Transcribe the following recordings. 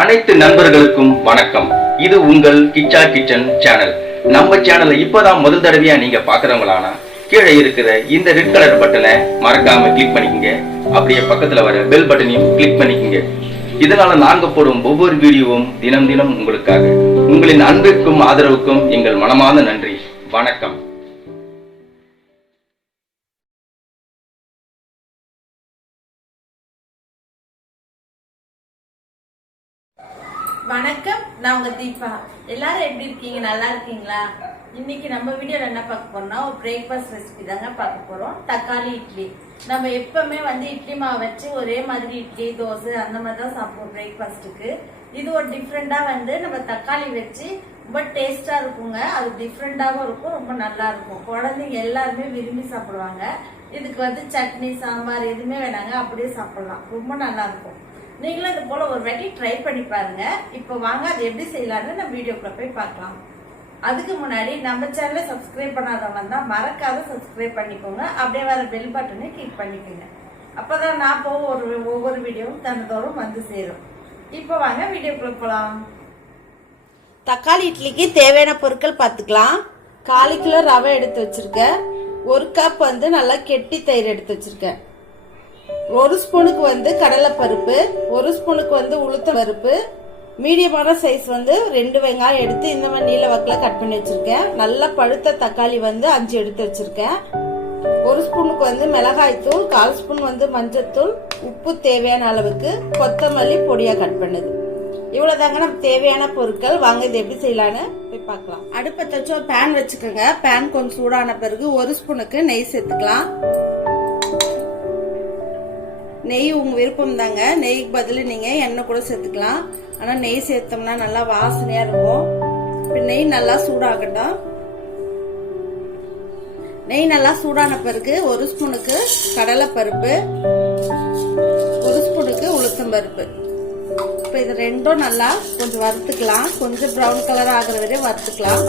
அனைத்து நண்பர்களுக்கும் வணக்கம். இது உங்கள் கிச்சா கிச்சன் சேனல். நம்ம சேனலை இப்பதான் முதல் தடவையா நீங்க பாக்குறவங்களானா கீழே இருக்கிற இந்த ரெட் கலர் பட்டனை மறக்காம கிளிக் பண்ணிக்கங்க. அப்படியே பக்கத்துல வர பெல் பட்டனையும் கிளிக் பண்ணிக்கங்க. இதனால நாங்க போடும் ஒவ்வொரு வீடியோவும் தினம் தினம் உங்களுக்காக. உங்களின் அன்பிற்கும் ஆதரவுக்கும் எங்கள் மனமார்ந்த நன்றி. வணக்கம். வணக்கம், நான் உங்க தீபா. எல்லாரும் எப்படி இருக்கீங்க? நல்லா இருக்கீங்களா? இன்னைக்கு நம்ம வீடியோல என்ன பார்க்க போறோம்னா ஒரு பிரேக்ஃபாஸ்ட் ரெசிபி தாங்க பார்க்க போறோம். தக்காளி இட்லி. நம்ம எப்பவுமே இட்லி மாவு வச்சு ஒரே மாதிரி இட்லி தோசை அந்த மாதிரி தான் சாப்பிடுவோம் பிரேக்ஃபாஸ்ட்டுக்கு. இது ஒரு டிஃப்ரெண்டா நம்ம தக்காளி வச்சு ரொம்ப டேஸ்டா இருக்குங்க. அது டிஃப்ரெண்டாவும் இருக்கும், ரொம்ப நல்லா இருக்கும். குழந்தைங்க எல்லாருமே விரும்பி சாப்பிடுவாங்க. இதுக்கு சட்னி சாம்பார் எதுவுமே வேணாங்க, அப்படியே சாப்பிடலாம். ரொம்ப நல்லா இருக்கும். நீங்களும் இது போல ஒரு வாட்டி ட்ரை பண்ணி பாருங்க. இப்போ வாங்க அது எப்படி செய்யலாம்னு நம்ம வீடியோக்குள்ள போய் பார்க்கலாம். அதுக்கு முன்னாடி நம்ம சேனலை சப்ஸ்கிரைப் பண்ணாதவங்க தான் மறக்காத சப்ஸ்கிரைப் பண்ணிக்கோங்க. அப்படியே வர பெல் பட்டனை கிளிக் பண்ணிக்கோங்க. அப்பதான் நான் ஒவ்வொரு வீடியோவும் தினந்தோறும் வந்து சேரும். இப்போ வாங்க வீடியோக்குள்ள போலாம். தக்காளி இட்லிக்கு தேவையான பொருட்கள் பார்த்துக்கலாம். 1/4 கிலோ ரவை எடுத்து வச்சிருக்கேன். 1 கப் நல்லா கெட்டி தயிர் எடுத்து வச்சிருக்கேன். 1 ஸ்பூனுக்கு கடலைப்பருப்பு, 1 ஸ்பூனுக்கு உளுத்த பருப்பு, மீடியமான சைஸ் 2 வெங்காயம் எடுத்து இந்த மாதிரி நீல வாக்குல கட் பண்ணி வச்சிருக்கேன். நல்ல பழுத்த தக்காளி 5 எடுத்து வச்சிருக்கேன். 1 ஸ்பூனுக்கு மிளகாய் தூள், 1/4 ஸ்பூன் மஞ்சத்தூள், உப்பு தேவையான அளவுக்கு, கொத்தமல்லி பொடியா கட் பண்ணுது. இவ்வளவுதாங்க நம்ம தேவையான பொருட்கள். வாங்க இது எப்படி செய்யலான்னு போய் பார்க்கலாம். அடுப்பை வச்சு ஒரு பேன் வச்சுக்கோங்க. பேன் கொஞ்சம் சூடான பிறகு 1 ஸ்பூனுக்கு நெய் சேர்த்துக்கலாம். நெய் உங்க விருப்பம் தாங்க. நெய்க்கு பதில் நீங்க எண்ணெய் கூட சேர்த்துக்கலாம். ஆனா நெய் சேர்த்தோம்னா நல்லா வாசனையா இருக்கும். நெய் நல்லா சூடாகட்டும். நெய் நல்லா சூடான பிறகு 1 ஸ்பூனுக்கு கடலை பருப்பு, 1 ஸ்பூனுக்கு உளுத்தம் பருப்பு. இப்ப இது ரெண்டும் நல்லா கொஞ்சம் வறுத்துக்கலாம். கொஞ்சம் ப்ரௌன் கலர் ஆகுற வரையும் வறுத்துக்கலாம்.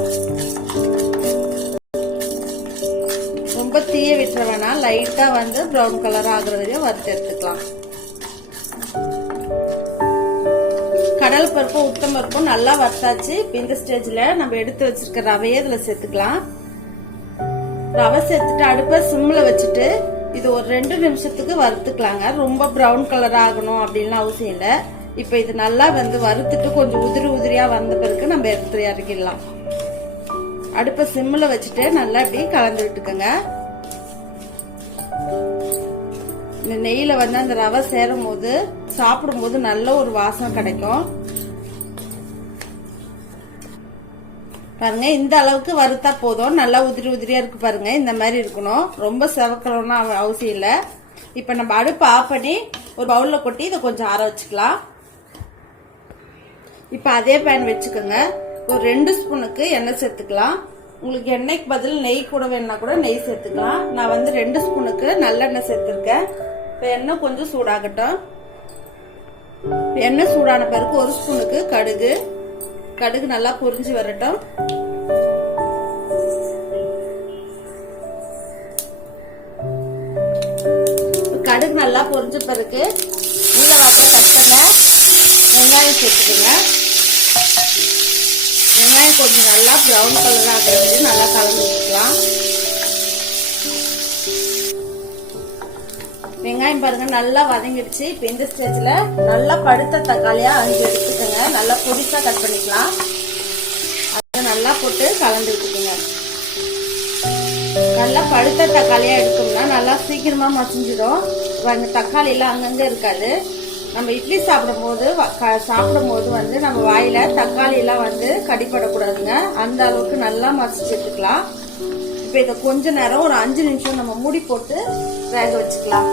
ரொம்ப தீய விட்டுற வேணாம், லைட்டா ப்ரௌன் கலர் ஆகுற வரையும் வறுத்து எடுத்துக்கலாம். கடல் பருப்பும் உளுத்தம் பருப்பும் நல்லா வறுத்தாச்சு. இப்ப இந்த ஸ்டேஜ்ல நம்ம எடுத்து வச்சிருக்க ரவையை இதுல சேர்த்துக்கலாம். ரவை சேர்த்துட்டு அடுப்பை சிம்ல வச்சுட்டு இது ஒரு 2 நிமிஷத்துக்கு வறுத்துக்கலாங்க. ரொம்ப ப்ரௌன் கலர் ஆகணும் அப்படின்னு அவசியம் இல்ல. இப்ப இது நல்லா வறுத்துட்டு கொஞ்சம் உதிரி உதிரியா வந்த பிறகு நம்ம எடுத்து இறக்கிடலாம். அடுப்பை சிம்ல வச்சுட்டு நல்லா இப்படி கலந்து விட்டுக்கோங்க. இந்த நெய்ல அந்த ரவை சேரும் போது சாப்பிடும் போது நல்ல ஒரு வாசம் கிடைக்கும். பாருங்க, இந்த அளவுக்கு வறுத்தா போதும். நல்லா உதிரி உதிரியா இருக்கு பாருங்க. இந்த மாதிரி இருக்கணும். ரொம்ப செவக்கணும்னு அவசியம் இல்ல. இப்ப நம்ம அடுப்பு ஆஃப் பண்ணி ஒரு பவுல்ல கொட்டி இதை கொஞ்சம் ஆற வச்சுக்கலாம். இப்ப அதே பேன் வச்சுக்கோங்க. ஒரு 2 ஸ்பூனுக்கு எண்ணெய் சேர்த்துக்கலாம். உங்களுக்கு எண்ணெய்க்கு பதில் நெய் கூட வேணா கூட நெய் சேர்த்துக்கலாம். நான் 2 ஸ்பூனுக்கு நல்லெண்ணெய் சேர்த்திருக்கேன். இப்ப எண்ணெய் கொஞ்சம் சூடாகட்டும். எண்ணெய் சூடான பிறகு 1 ஸ்பூனுக்கு கடுகு நல்லா பொரிஞ்சு வரட்டும். கடுகு நல்லா பொரிஞ்ச பிறகு நீல வாக்கில கட் பண்ண வெங்காயம் சேர்த்துக்கோங்க. வெங்காயம் கொஞ்சம் நல்லா ப்ரௌன் கலர் ஆகிறது நல்லா கலந்து வச்சுக்கலாம். வெங்காயம் பாருங்க நல்லா வதங்கிடுச்சு. இப்ப இந்த ஸ்டேஜ்ல நல்லா பழுத்த தக்காளியா 5 எடுத்துக்கோங்க. நல்லா பொடிசா கட் பண்ணிக்கலாம். அதை நல்லா போட்டு கலந்து விட்டுக்கோங்க. நல்லா பழுத்த தக்காளியா எடுத்தோம்னா நல்லா சீக்கிரமா மசிஞ்சிடும். தக்காளி எல்லாம் அங்கங்க இருக்காது. நம்ம இட்லி சாப்பிடும் போது நம்ம வாயில தக்காளி எல்லாம் கடிப்படக்கூடாதுங்க. அந்த அளவுக்கு நல்லா மசிச்சு எடுத்துக்கலாம். இப்ப இதை கொஞ்ச நேரம் ஒரு 5 நிமிஷம் நம்ம மூடி போட்டு வேக வச்சுக்கலாம்.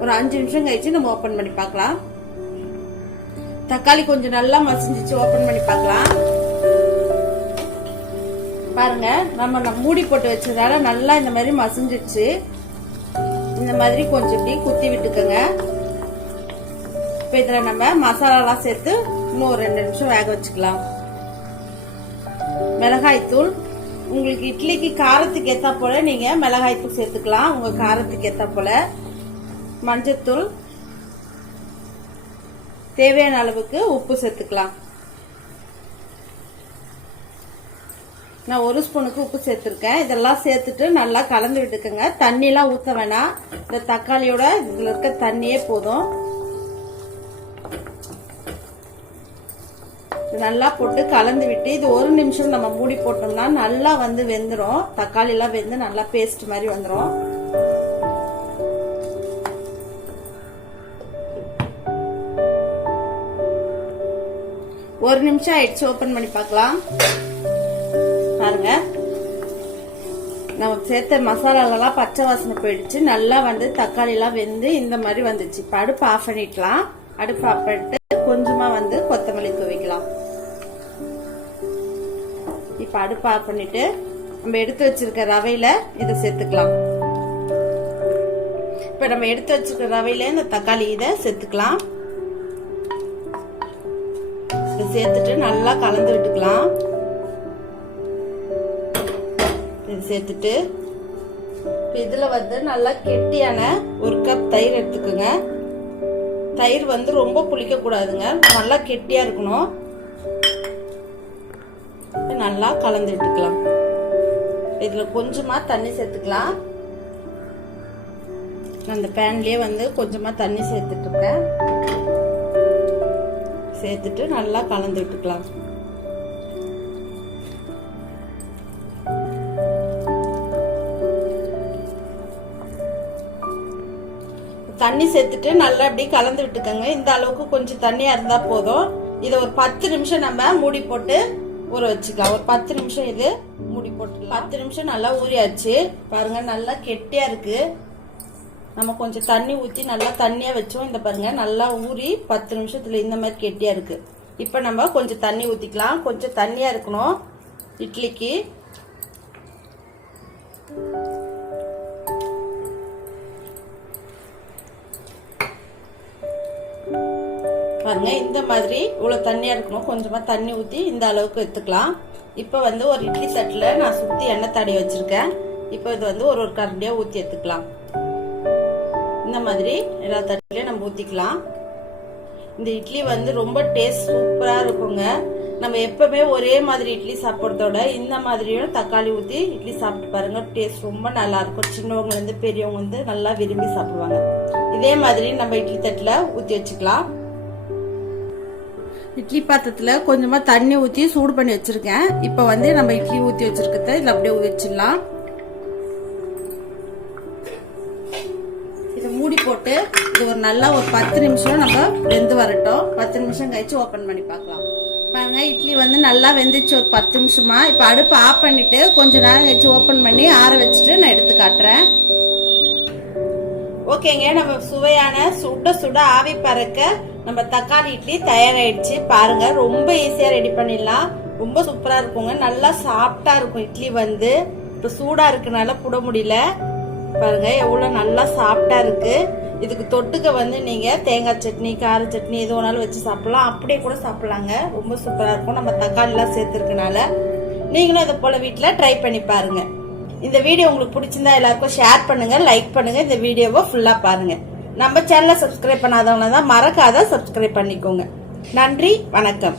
ஒரு 5 நிமிஷம் கழிச்சு நம்ம ஓபன் பண்ணி பார்க்கலாம். தக்காளி கொஞ்சம் நல்லா மசிஞ்சிச்சு. ஓபன் பண்ணி பார்க்கலாம். பாருங்க, நம்ம மூடி போட்டு வச்சதால நல்லா இந்த மாதிரி மசிஞ்சிச்சு. இந்த மாதிரி கொஞ்சம் இப்படி குத்தி விட்டுக்கோங்க. இப்ப இதுல நம்ம மசாலாலாம் சேர்த்து இன்னும் ஒரு 2 நிமிஷம் வேக வச்சுக்கலாம். மிளகாய் தூள், உங்களுக்கு இட்லிக்கு காரத்துக்கு ஏத்தா போல நீங்க மிளகாய் தூள் சேர்த்துக்கலாம். உங்க காரத்துக்கு ஏத்தா போல. மஞ்சத்தூள், தேவையான அளவுக்கு உப்பு சேர்த்துக்கலாம். நான் 1 ஸ்பூனுக்கு உப்பு சேர்த்துருக்கேன். இதெல்லாம் சேர்த்துட்டு நல்லா கலந்து விட்டுக்குங்க. தண்ணிலாம் ஊற்ற வேணாம். இந்த தக்காளியோட இதுல இருக்க தண்ணியே போதும். நல்லா போட்டு கலந்து விட்டு இது 1 நிமிஷம் நம்ம மூடி போட்டோம்னா நல்லா வந்து வெந்துடும். தக்காளி எல்லாம் வெந்து நல்லா பேஸ்ட் மாதிரி வந்துடும். ஒரு நிமிஷம் ஆயிடுச்சு. ஓபன் பண்ணி பார்க்கலாம். பாருங்க, நம்ம சேர்த்த மசாலாலாம் பச்சை வாசனை போயிடுச்சு. நல்லா வந்து தக்காளி எல்லாம் வெந்து இந்த மாதிரி வந்துச்சு. இப்ப அடுப்பு ஆஃப் பண்ணிக்கலாம். அடுப்பு ஆஃப் பண்ணிட்டு கொஞ்சமா வந்து கொத்தமல்லி தூவிக்கலாம். இப்ப அடுப்பு ஆஃப் பண்ணிட்டு நம்ம எடுத்து வச்சிருக்க ரவையில இதை சேர்த்துக்கலாம். இப்ப நம்ம எடுத்து வச்சிருக்க ரவையில இந்த தக்காளி இதை சேர்த்துக்கலாம். இதை சேர்த்துட்டு நல்லா கலந்து விட்டுக்கலாம். இது சேர்த்துட்டு இதுல வந்து நல்லா கெட்டியான 1 கப் தயிர் எடுத்துக்கோங்க. தயிர் வந்து ரொம்ப புளிக்க கூடாதுங்க, நல்லா கெட்டியா இருக்கணும். நல்லா கலந்து விட்டுக்கலாம். இதுல கொஞ்சமா தண்ணி சேர்த்துக்கலாம். அந்த பேன்லயே வந்து கொஞ்சமா தண்ணி சேர்த்துட்டு இருக்கேன். சேர்த்துட்டு நல்லா கலந்து விட்டுக்கலாம். தண்ணி சேர்த்துட்டு நல்லா அப்படி கலந்து விட்டுக்கோங்க. இந்த அளவுக்கு கொஞ்சம் தண்ணியா இருந்தா போதும். இதை ஒரு 10 நிமிஷம் நம்ம மூடி போட்டு ஊற வச்சுக்கலாம். ஒரு 10 நிமிஷம் இது மூடி போட்டுக்கலாம். 10 நிமிஷம் நல்லா ஊறியாச்சு. பாருங்க நல்லா கெட்டியா இருக்கு. நம்ம கொஞ்சம் தண்ணி ஊத்தி நல்லா தண்ணியா வச்சோம். இந்த பாருங்க நல்லா ஊறி 10 நிமிஷத்துல இந்த மாதிரி கெட்டியா இருக்கு. இப்ப நம்ம கொஞ்சம் தண்ணி ஊத்திக்கலாம். கொஞ்சம் தண்ணியா இருக்கணும் இட்லிக்கு. பாருங்க இந்த மாதிரி இவ்வளவு தண்ணியா இருக்கணும். கொஞ்சமா தண்ணி ஊத்தி இந்த அளவுக்கு எடுத்துக்கலாம். இப்ப வந்து ஒரு இட்லி தட்டுல நான் சுத்தி எண்ணெய் தடவி வச்சிருக்கேன். இப்ப இது வந்து ஒரு கரண்டியா ஊத்தி எடுத்துக்கலாம். இந்த மாதிரி எல்லா தட்டுலயும் நம்ம ஊத்திக்கலாம். இந்த இட்லி வந்து ரொம்ப டேஸ்ட் சூப்பரா இருக்குங்க. நம்ம எப்பவுமே ஒரே மாதிரி இட்லி சாப்பிட்றதோட இந்த மாதிரியும் தக்காளி ஊத்தி இட்லி சாப்பிட்டு பாருங்க. டேஸ்ட் ரொம்ப நல்லா இருக்கும். சின்னவங்க இருந்து பெரியவங்க வந்து நல்லா விரும்பி சாப்பிடுவாங்க. இதே மாதிரி நம்ம இட்லி தட்டுல ஊத்தி வச்சுக்கலாம். இட்லி பாத்திரத்துல கொஞ்சமா தண்ணி ஊத்தி சூடு பண்ணி வச்சிருக்கேன். இப்ப வந்து நம்ம இட்லி ஊத்தி வச்சிருக்கிறத இதுல அப்படியே வச்சிடலாம். இதை மூடி போட்டு இது ஒரு நல்லா ஒரு 10 நிமிஷம் நம்ம வெந்து வரட்டும். 10 நிமிஷம் கழிச்சு ஓபன் பண்ணி பார்க்கலாம். பாருங்க இட்லி வந்து நல்லா வெந்துச்சு ஒரு 10 நிமிஷமா. இப்ப அடுப்பு ஆஃப் பண்ணிட்டு கொஞ்ச நேரம் கழிச்சு ஓபன் பண்ணி ஆற வச்சுட்டு நான் எடுத்து காட்டுறேன். ஓகேங்க, நம்ம சுவையான சுட சுட ஆவி பறக்க நம்ம தக்காளி இட்லி தயாராயிடுச்சு. பாருங்க ரொம்ப ஈஸியா ரெடி பண்ணிடலாம். ரொம்ப சூப்பரா இருக்குங்க. நல்லா சாஃப்டா இருக்கும். இட்லி வந்து இப்ப சூடா இருக்குனால புட முடியல. பாருங்க எவ்வளவு நல்லா சாஃப்டா இருக்கு. இதுக்கு தொட்டுக்க வந்து நீங்க தேங்காய் சட்னி, கார சட்னி எது வேணாலும் வச்சு சாப்பிடலாம். அப்படியே கூட சாப்பிடலாங்க. ரொம்ப சூப்பரா இருக்கும். நம்ம தக்காளி எல்லாம் சேர்த்துருக்கனால நீங்களும் இதை போல வீட்டுல ட்ரை பண்ணி பாருங்க. இந்த வீடியோ உங்களுக்கு பிடிச்சிருந்தா எல்லாருக்கும் ஷேர் பண்ணுங்க, லைக் பண்ணுங்க. இந்த வீடியோவை ஃபுல்லா பாருங்க. நம்ம சேனலை சப்ஸ்கிரைப் பண்ணாதவங்க தான் மறக்காத சப்ஸ்கிரைப் பண்ணிக்கோங்க. நன்றி, வணக்கம்.